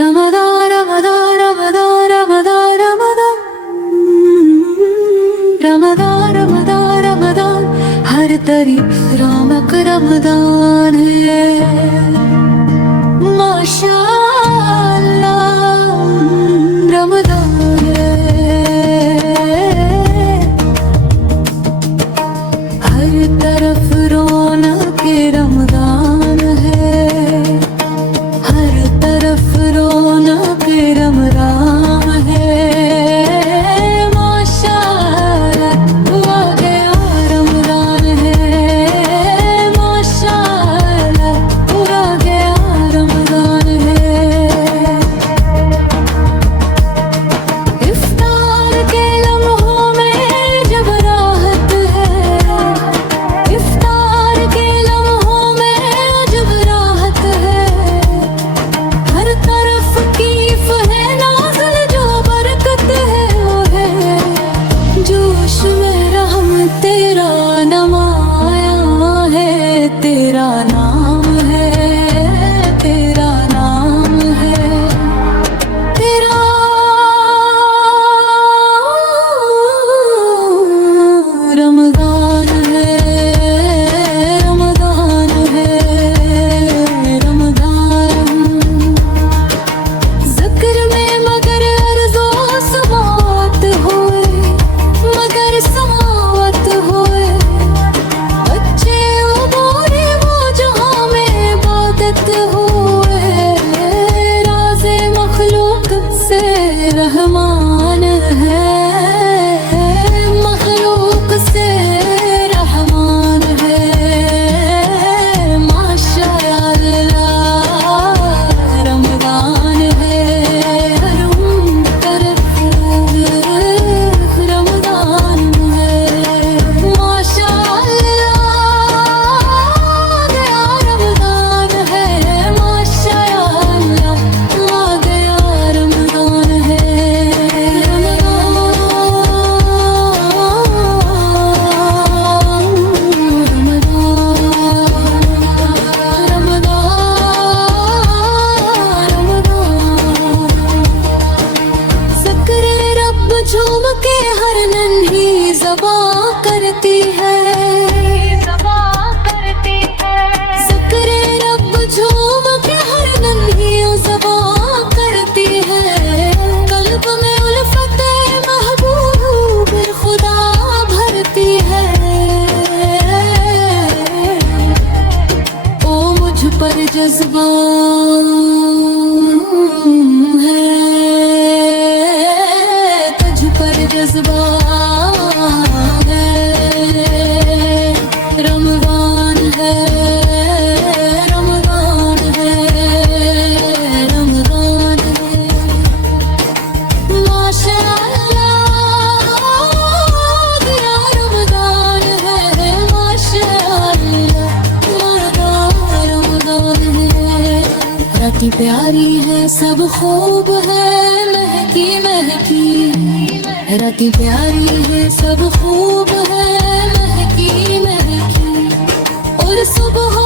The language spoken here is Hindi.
Ramadan, Ramadan, Ramadan, Ramadan, Ramadan, Ramadan, Ramadan, Ramadan, हर तरफ रौनक रमदान है माशाअल्लाह रमदान है हर तरफ रौनक रमदान है हर तरफ रौनक रमदान है माशाअल्लाह हुआ गया रमदान है माशाअल्लाह हुआ गया रमदान है इफ्तार के लम्हों में जब राहत है इफ्तार के लम्हों में जब राहत है हर तरफ कीफ है नाज़िल जो बरकत है वो है जोश में रहम तेरा नमाया है तेरा नाम है तेरा नाम है तेरा रमदान है रमदान है रमदान ज़िक्र में मगर अर्ज़ो समावत होए मगर समावत होए बच्चे उबोरे वो जहाँ में इबादत होए राज़े मखलूक से रहमान है मखलूक से रहमान है माशाअल्लाह रमदान है हर तरफ रमदान है माशाअल्लाह गया रमदान है माशाअल्लाह आ गया रमदान है ज़िक्र रब झूम के हर नन्ही ज़बां करती है ज़िक्र रब झूम के हर नन्ही ज़बां करती है कल्ब में उल्फत महबूब खुदा भरती है ओ मुझ पर जज्बा है तुझ पर जज्बा है रमदान है रमदान है रमदान है माशाअल्लाह गया रमदान है माशाअल्लाह रमदान है राती प्यारी है सब खूब है महकी महकी राती प्यारी है सब खूब है महकी महकी और सुबह